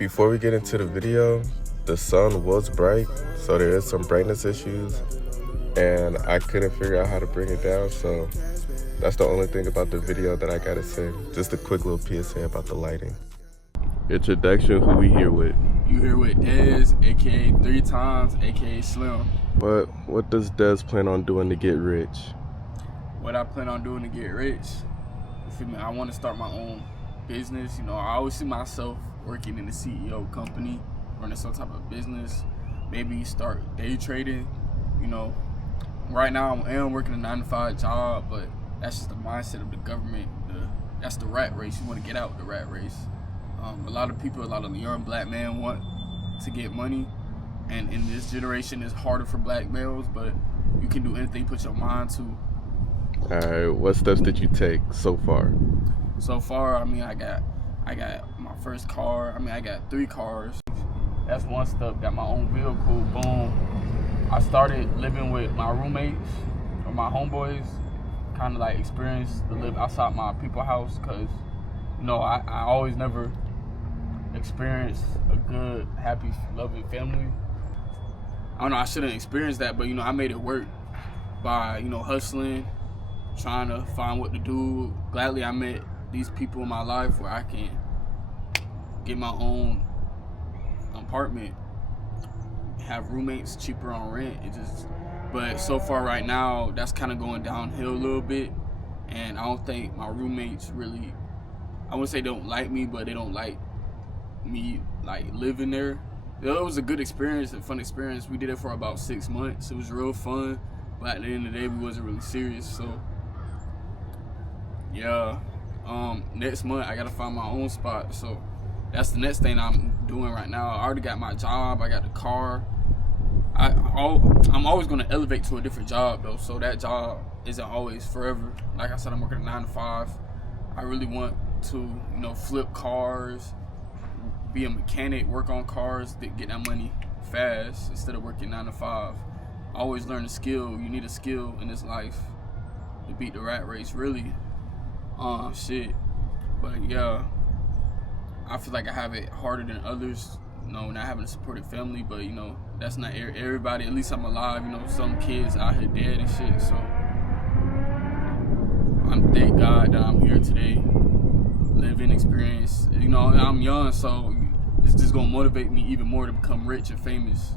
Before we get into the video, the sun was bright, so there is some brightness issues, and I couldn't figure out how to bring it down, so that's the only thing about the video that I gotta say. Just a quick little PSA about the lighting. Introduction, who we here with? You here with Dez, aka 3 times, aka Slim. But what does Dez plan on doing to get rich? What I plan on doing to get rich? You feel me? I want to start my own business. You know, I always see myself working in a CEO company, running some type of business. Maybe start day trading. You know, right now I am working a 9-to-5 job, but that's just the mindset of the government. That's the rat race. You want to get out the rat race. A lot of people, a lot of the young black men want to get money, and in this generation it's harder for black males, but you can do anything you put your mind to. Alright, what steps did you take so far? So far, I mean, I got my first car. I mean, I got 3 cars. That's one step. Got my own vehicle. Boom. I started living with my roommates or my homeboys. Kind of like experienced to live outside my people's house, cause you know I always never experienced a good, happy, loving family. I don't know. I shouldn't experience that, but you know I made it work by hustling, trying to find what to do. Gladly, I met these people in my life where I can get my own apartment, have roommates cheaper on rent. But so far right now, that's kind of going downhill a little bit, and I don't think my roommates really, I wouldn't say don't like me, but they don't like me like living there. It was a good experience, a fun experience. We did it for about 6 months. It was real fun, but at the end of the day, we wasn't really serious. So yeah, next month I gotta find my own spot. So that's the next thing I'm doing right now. I already got my job. I got the car. I'm always gonna elevate to a different job though. So that job isn't always forever. Like I said, I'm working a 9-to-5. I really want to, flip cars, be a mechanic, work on cars, get that money fast instead of working 9-to-5. Always learn a skill. You need a skill in this life to beat the rat race, really. Shit. But yeah, I feel like I have it harder than others, not having a supportive family, but that's not everybody. At least I'm alive. Some kids out here dead and shit. So I'm thank God that I'm here today, living experience. I'm young, so it's just gonna motivate me even more to become rich and famous.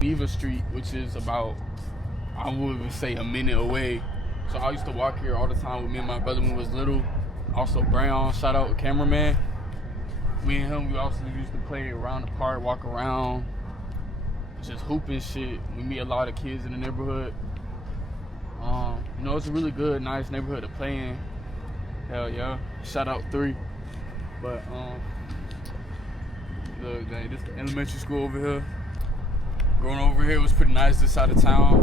Beaver Street, which is about, I would even say, a minute away. So I used to walk here all the time with me and my brother when we was little. Also Brown, shout out cameraman. Me and him, we also used to play around the park, walk around, just hooping shit. We meet a lot of kids in the neighborhood. It's a really good, nice neighborhood to play in. Hell yeah. Shout out 3. But this elementary school over here. Growing over here was pretty nice this side of town.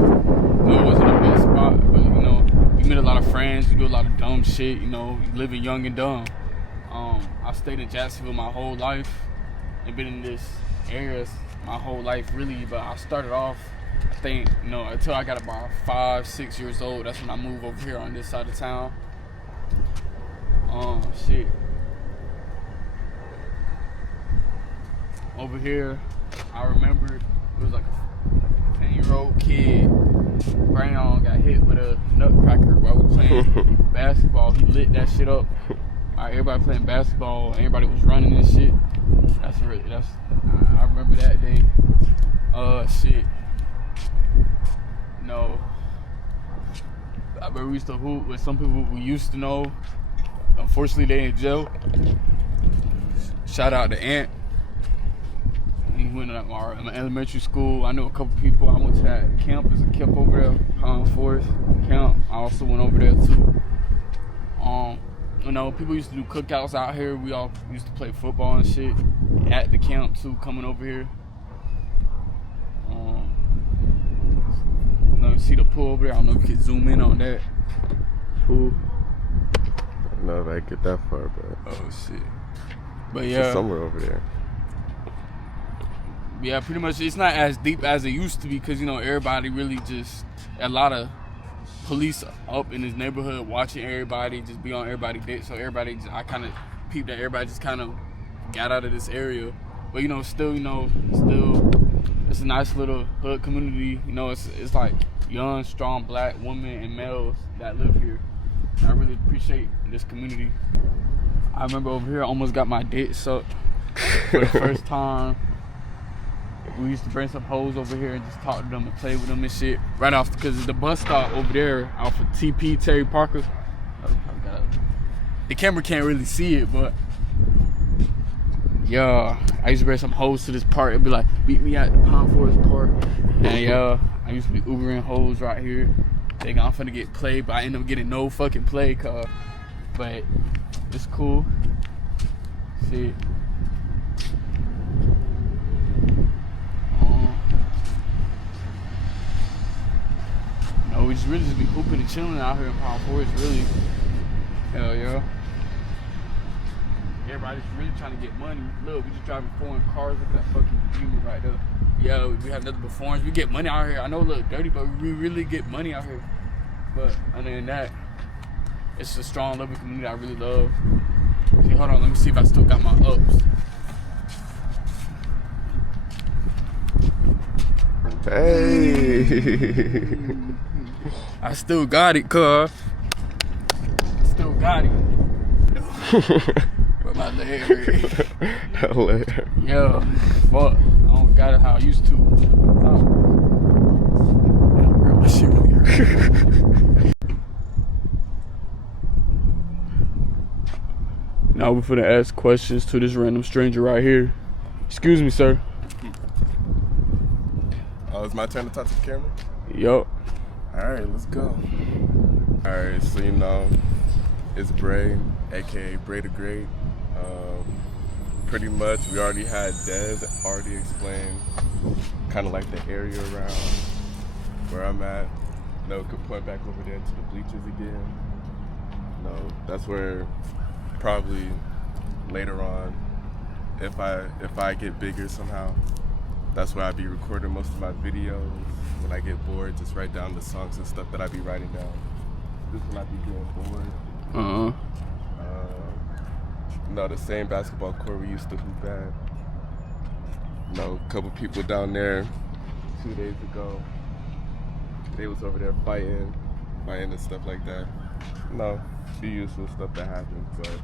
It wasn't the best spot, but you meet a lot of friends, you do a lot of dumb shit, you living young and dumb. I stayed in Jacksonville my whole life and been in this area my whole life really, but I started off, I think, until I got about 5-6 years old. That's when I moved over here on this side of town. Shit. Over here, I remember it was like a 10-year-old kid, Brown, got hit with a nutcracker while we playing basketball. He lit that shit up. Everybody playing basketball, everybody was running and shit. I remember that day. Shit. I remember we used to hoop with some people we used to know. Unfortunately, they in jail. Shout out to Ant. He went to our elementary school. I know a couple people. I went to that camp. There's a camp over there, Pond Forest camp. I also went over there too. People used to do cookouts out here. We all used to play football and shit at the camp too, coming over here. You see the pool over there? I don't know if you can zoom in on that pool. I don't know if I get that far, but oh shit. But yeah, it's somewhere over there. Yeah, pretty much. It's not as deep as it used to be because everybody really just, a lot of police up in this neighborhood watching everybody, just be on everybody's dick. So everybody, I kind of peeped that everybody just kind of got out of this area. But you know, still, it's a nice little hood community. You know, it's like young, strong black women and males that live here. I really appreciate this community. I remember over here I almost got my dick sucked for the first time. We used to bring some hoes over here and just talk to them and play with them and shit. Right off, because the bus stop over there off of TP, Terry Parker. The camera can't really see it, but yeah, I used to bring some hoes to this park. It'd be like, meet me at the Pine Forest Park. And yeah, I used to be Ubering hoes right here. Thinking I'm finna get played, but I end up getting no fucking play, but it's cool. See. No, we just really just be hooping and chilling out here in Pine Forest, really. Hell yeah. Everybody's really trying to get money. Look, we just driving foreign cars. Look at that fucking view right there. Yo, we have nothing but foreigners. We get money out here. I know it look dirty, but we really get money out here. But other than that, it's a strong, loving community I really love. See, hold on, let me see if I still got my ups. Hey. I still got it, cuz. Still got it. But my leg hurt. That leg. Yeah, fuck. I don't got it how I used to. Oh. My shit really hurt. Now we're finna ask questions to this random stranger right here. Excuse me, sir. Oh, it's my turn to talk to the camera? Yup. Alright, let's go. Alright, so you know, it's Bray, aka Braythegr8. Pretty much, we already had Dez already explained kind of like the area around where I'm at. You know, we could point back over there to the bleachers again. You know, that's where probably later on, if I get bigger somehow, that's where I be recording most of my videos. When I get bored, just write down the songs and stuff that I be writing down. This is when I be getting bored. You know, the same basketball court we used to hoop at. You know, a couple people down there 2 days ago. They was over there fighting and stuff like that. You know, the usual stuff that happens, but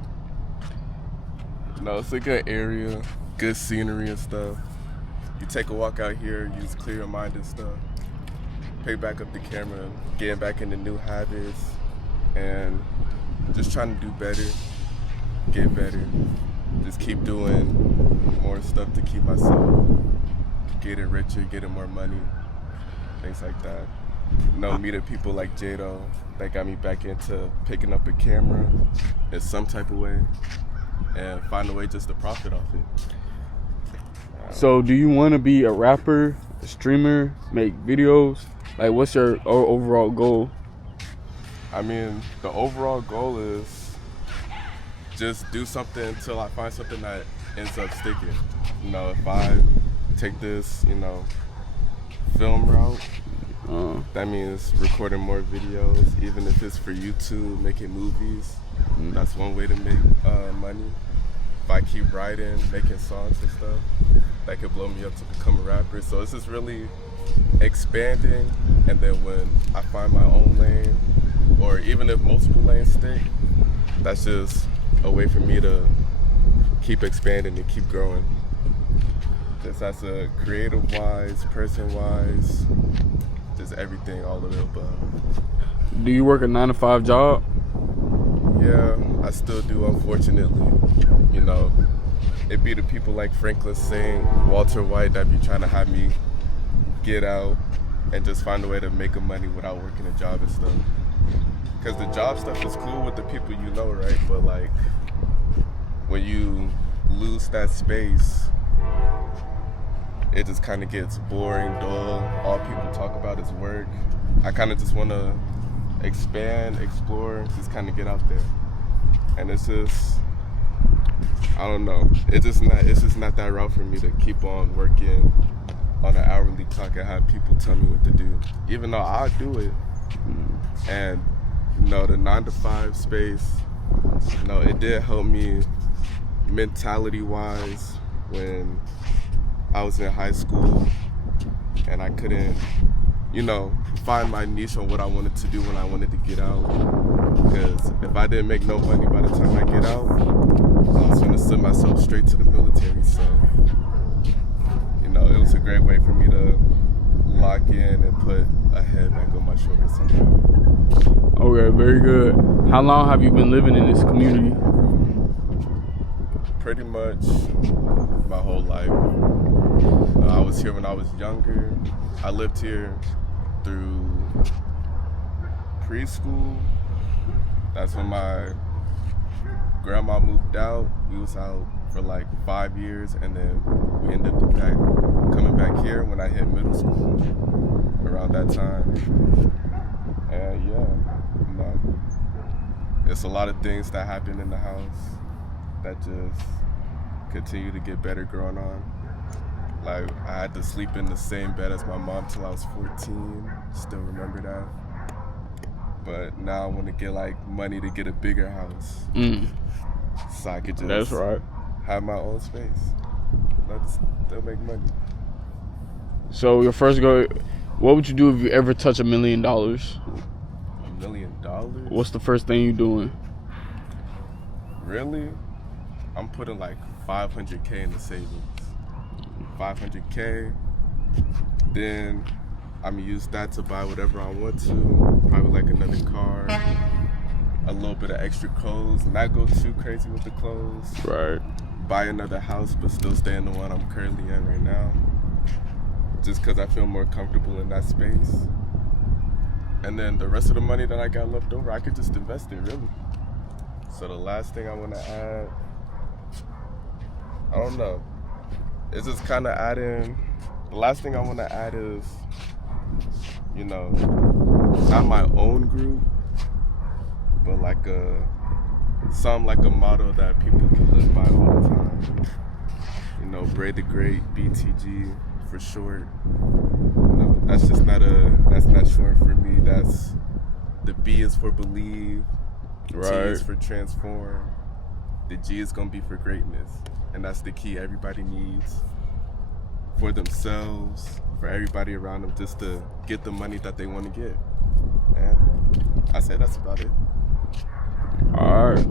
you know, it's a good area, good scenery and stuff. You take a walk out here, you just clear your mind and stuff. Pick back up the camera, getting back into new habits, and just trying to do better, get better. Just keep doing more stuff to keep myself getting richer, getting more money, things like that. You know, meeting people like Jado that got me back into picking up a camera in some type of way and find a way just to profit off it. So do you want to be a rapper, a streamer, make videos? Like, what's your overall goal? I mean, the overall goal is just do something until I find something that ends up sticking. You know, if I take this, you know, film route, that means recording more videos, even if it's for YouTube, making movies. That's one way to make money. If I keep writing, making songs and stuff, that could blow me up to become a rapper. So it's just really expanding, and then when I find my own lane, or even if multiple lanes stick, that's just a way for me to keep expanding and keep growing. Just as a creative-wise, person-wise, just everything, all of the above. Do you work a 9-to-5 job? Yeah, I still do, unfortunately. You know, it be the people like Franklin Singh, Walter White that be trying to have me get out and just find a way to make money without working a job and stuff. Because the job stuff is cool with the people you know, right? But like, when you lose that space, it just kind of gets boring, dull. All people talk about is work. I kind of just want to expand, explore, just kind of get out there. And it's just, I don't know. It's just not that route for me to keep on working on an hourly clock and have people tell me what to do. Even though I do it, and you know, the 9-to-5 space, you know, it did help me mentality-wise when I was in high school and I couldn't, find my niche on what I wanted to do when I wanted to get out. Because if I didn't make no money by the time I get out, I was gonna send myself straight to the military. So, it was a great way for me to lock in and put a head back on my shoulders somehow. Okay, very good. How long have you been living in this community? Pretty much my whole life. I was here when I was younger. I lived here through preschool. That's when my grandma moved out. We was out for like 5 years, and then we ended up coming back here when I hit middle school around that time. And it's a lot of things that happen in the house that just continue to get better growing on. Like, I had to sleep in the same bed as my mom till I was 14. Still remember that. But now I want to get money to get a bigger house. So I could just have my own space. Let's still make money. So your first goal, what would you do if you ever touch $1 million? $1 million? What's the first thing you doing? Really? I'm putting like $500K in the savings. $500K. Then I'm gonna use that to buy whatever I want to. Probably like another car, a little bit of extra clothes. Not go too crazy with the clothes. Right. Buy another house, but still stay in the one I'm currently in right now. Just because I feel more comfortable in that space. And then the rest of the money that I got left over, I could just invest it, really. So the last thing I want to add, I don't know. It's just kind of adding. The last thing I want to add is, not my own group, but like a motto that people can live by all the time. Braythegr8 BTG for short. That's not short for me. That's the B is for believe, the T is for transform, the G is gonna be for greatness, and that's the key everybody needs for themselves, for everybody around them, just to get the money that they want to get. And I say that's about it. All right.